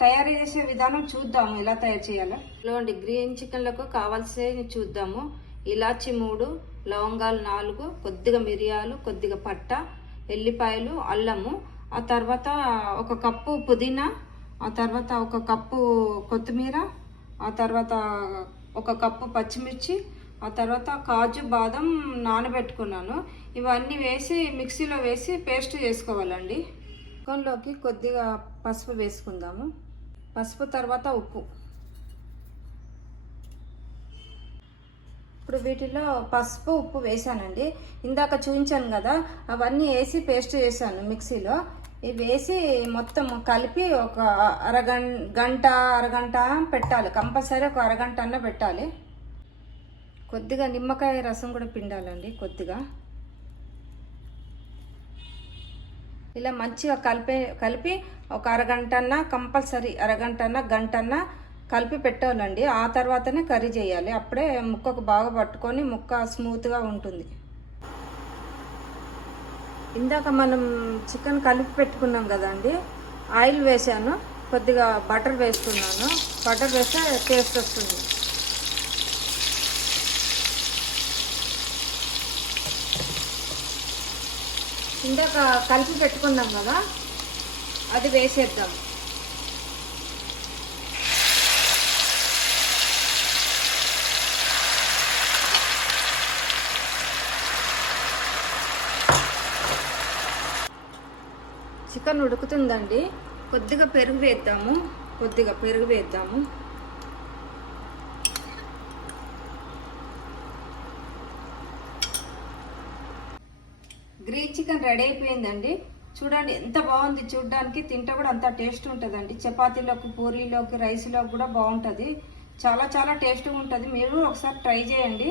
తయారు చేసే విధానం చూద్దాము, ఎలా తయారు చేయాలో. ఇలాంటి గ్రీన్ చికెన్లకు కావాల్సినవి చూద్దాము. ఇలాచి 3, లవంగాలు 4, కొద్దిగా మిరియాలు, కొద్దిగా పట్ట, ఎల్లిపాయలు, అల్లము, ఆ తర్వాత 1 కప్పు పుదీనా, ఆ తర్వాత 1 కప్పు కొత్తిమీర, ఆ తర్వాత 1 కప్పు పచ్చిమిర్చి, ఆ తర్వాత కాజు బాదం నానబెట్టుకున్నాను. ఇవన్నీ వేసి మిక్సీలో వేసి పేస్ట్ చేసుకోవాలండి. చికెన్లోకి కొద్దిగా పసుపు వేసుకుందాము. పసుపు తర్వాత ఉప్పు. ఇప్పుడు వీటిలో పసుపు ఉప్పు వేసానండి. ఇందాక చూపించాను కదా, అవన్నీ వేసి పేస్ట్ చేశాను మిక్సీలో. ఇవి వేసి మొత్తం కలిపి ఒక అరగంట పెట్టాలి. కంపల్సరీ ఒక అరగంట అన్న పెట్టాలి. కొద్దిగా నిమ్మకాయ రసం కూడా పిండాలండి. కొద్దిగా ఇలా మంచిగా కలిపి ఒక అరగంటన్న కంపల్సరీ, గంటన్న కలిపి పెట్టాలండి. ఆ తర్వాతనే కర్రీ చేయాలి. అప్పుడే ముక్కకు బాగా పట్టుకొని ముక్క స్మూత్గా ఉంటుంది. ఇందాక మనం చికెన్ కలిపి పెట్టుకున్నాం కదండి, ఆయిల్ వేసాను, కొద్దిగా బటర్ వేస్తున్నాను. బటర్ వేస్తే టేస్ట్ వస్తుంది. ఇందాక కలిపి పెట్టుకున్నాం కదా, అది వేసేద్దాం. చికెన్ ఉడుకుతుందండి. కొద్దిగా పెరుగు వేద్దాము. గ్రీన్ చికెన్ రెడీ అయిపోయిందండి. చూడండి ఎంత బాగుంది. చూడడానికి తింటే కూడా అంత టేస్ట్ ఉంటుందండి. చపాతీలోకి, పూరీలోకి, రైస్లోకి కూడా బాగుంటుంది. చాలా టేస్ట్గా ఉంటుంది. మీరు ఒకసారి ట్రై చేయండి.